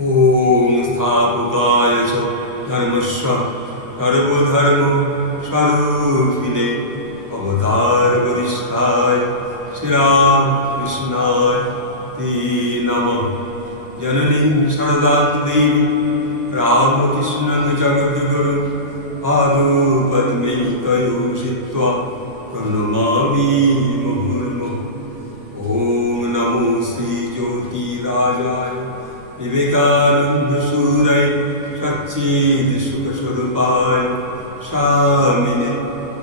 ॐ स्थापकाय च धर्मस्य सर्वधर्म स्वरूपिणे अवतारवरिष्ठाय श्रीरामकृष्णाय ते नमः। जननीं विवेकानन्दसूरय सच्चिदसुखस्वरूपाय स्वामिने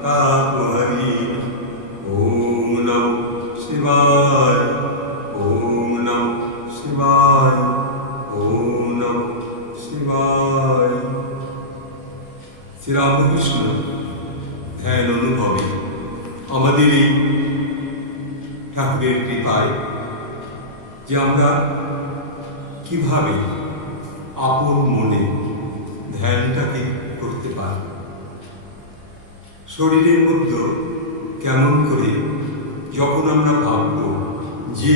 तापहरि ॐ नमो शिवाय ॐ नमो शिवाय ॐ नमो শিবায় শ্রীরামকৃষ্ণ ধ্যান অনুভবে আমাদের এই ঠাকুরের কৃপায় যে আমরা কীভাবে আপন মনে ধ্যানটাকে করতে পারি শরীরের মধ্যে কেমন করে যখন আমরা ভাবব যে,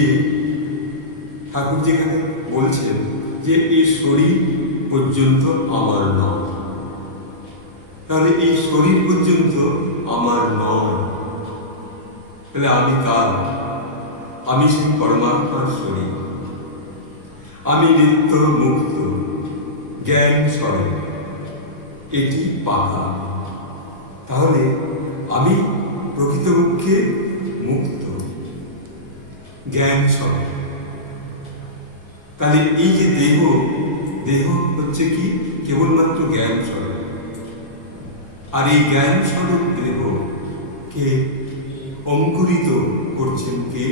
ঠাকুর যেখানে বলছেন যে এই শরীর পর্যন্ত আমার নয়। তাহলে এই শরীর পর্যন্ত আমার নয়। তাহলে আমি কার? আমি সেই পরমাত্মার শরীর। আমি নিত্য মুক্ত, জ্ঞান স্বরূপ এটি পাখা তাহলে আমি প্রকৃতপক্ষে মুক্ত, জ্ঞান স্বরূপ তাহলে এই যে দেহ দেহ হচ্ছে কি? কেবলমাত্র জ্ঞান স্বরূপ আর এই জ্ঞান স্বরূপ দেহকে অঙ্কুরিত করছেন কে?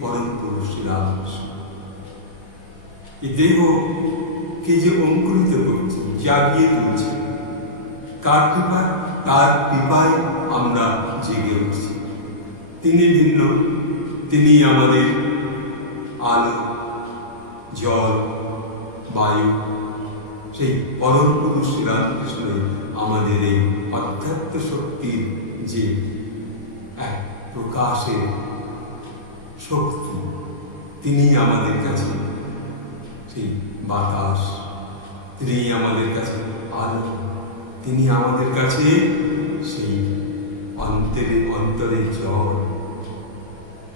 পরম পুরুষ রামকৃষ্ণ। এই দেহকে যে অঙ্কুরিত করছেন জাগিয়ে তুলছেন কার কৃপায় তার কৃপায় আমরা জেগে উঠছি। তিনি ভিন্ন, তিনি আমাদের আলো, জল, বায়ু। সেই পরম পুরুষ শ্রীরামকৃষ্ণ আমাদের এই অধ্যাত্ম শক্তির যে এক প্রকাশের শক্তি তিনি আমাদের কাছে সেই বাতাস। তিনি আমাদের কাছে আলো। তিনি আমাদের কাছে সেই অন্তরে অন্তরের জল।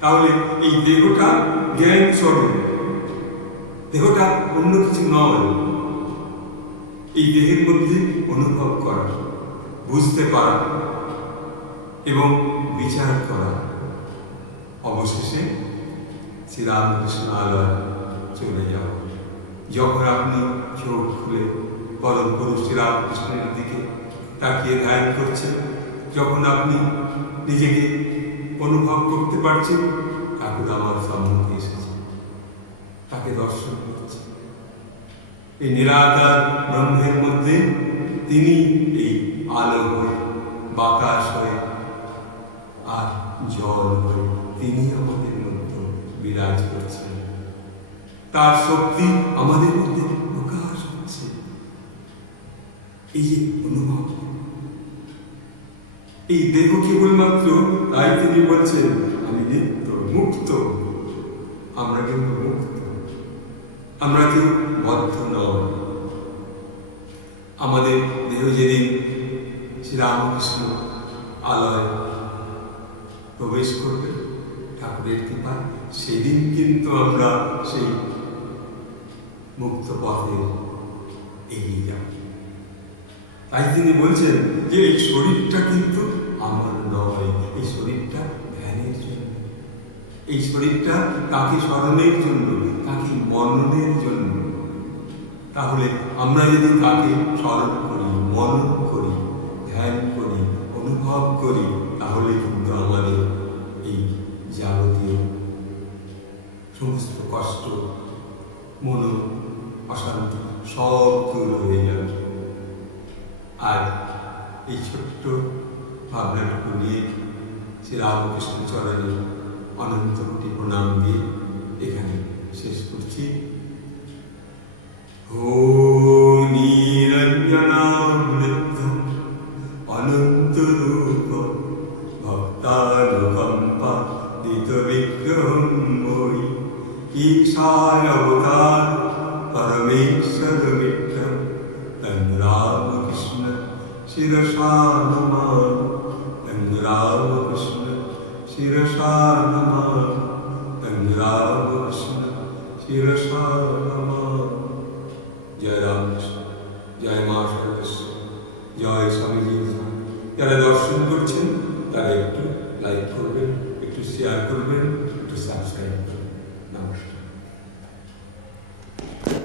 তাহলে এই দেহটা জ্ঞান স্বরূপ। দেহটা অন্য কিছু নয়। এই দেহের মধ্যে অনুভব করা, বুঝতে পারা এবং বিচার করা। অবশেষে শ্রীরামকৃষ্ণ আলয় চলে যাও যখন আপনি চোখ খুলে পরম পুরুষ শ্রীরামকৃষ্ণের দিকে তাকিয়ে ধ্যান করছেন, যখন আপনি নিজেকে অনুভব করতে পারছেন, ঠাকুর আমার সম্মুখে এসেছে তাকে দর্শন করছে এই নিরাকার ব্রহ্মের মধ্যে তিনি এই আলো হয়ে বাতাস হয়ে আর জল হয়ে তিনি আমাদের মধ্যে বিরাজ তার শক্তি আমাদের মধ্যে প্রকাশ হচ্ছে। এই অনুভব। এই দেহ কেবলমাত্র তাই তিনি বলছেন, আমি নিত্য মুক্ত। আমরা কিন্তু মুক্ত। আমরা কেউ বদ্ধ নয় আমাদের দেহ যেদিন শ্রীরামকৃষ্ণ আলয় প্রবেশ করবে, ঠাকুরের কৃপা সেদিন কিন্তু আমরা সেই মুক্ত পথে এগিয়ে যাব তাই তিনি বলছেন যে, এই শরীরটা কিন্তু আমার নয়, এই শরীরটা ধ্যানের জন্য। এই শরীরটা তাকে স্মরণের জন্য, তাকে মননের জন্য। তাহলে আমরা যদি তাকে স্মরণ করি মনন করি, ধ্যান করি, অনুভব করি, তাহলে কিন্তু আমাদের এই যাবতীয় সমস্ত কষ্ট মন অশান্তি, সব দূর হয়ে যাবে আর এই ছোট্ট ভাবনাটুকু নিয়ে শ্রী রামকৃষ্ণ চরণে অনন্ত কোটি প্রণাম দিয়ে এখানে শেষ করছি। ও নিরঞ্জনামৃত শেয়ার করবেন একটু সাবস্ক্রাইব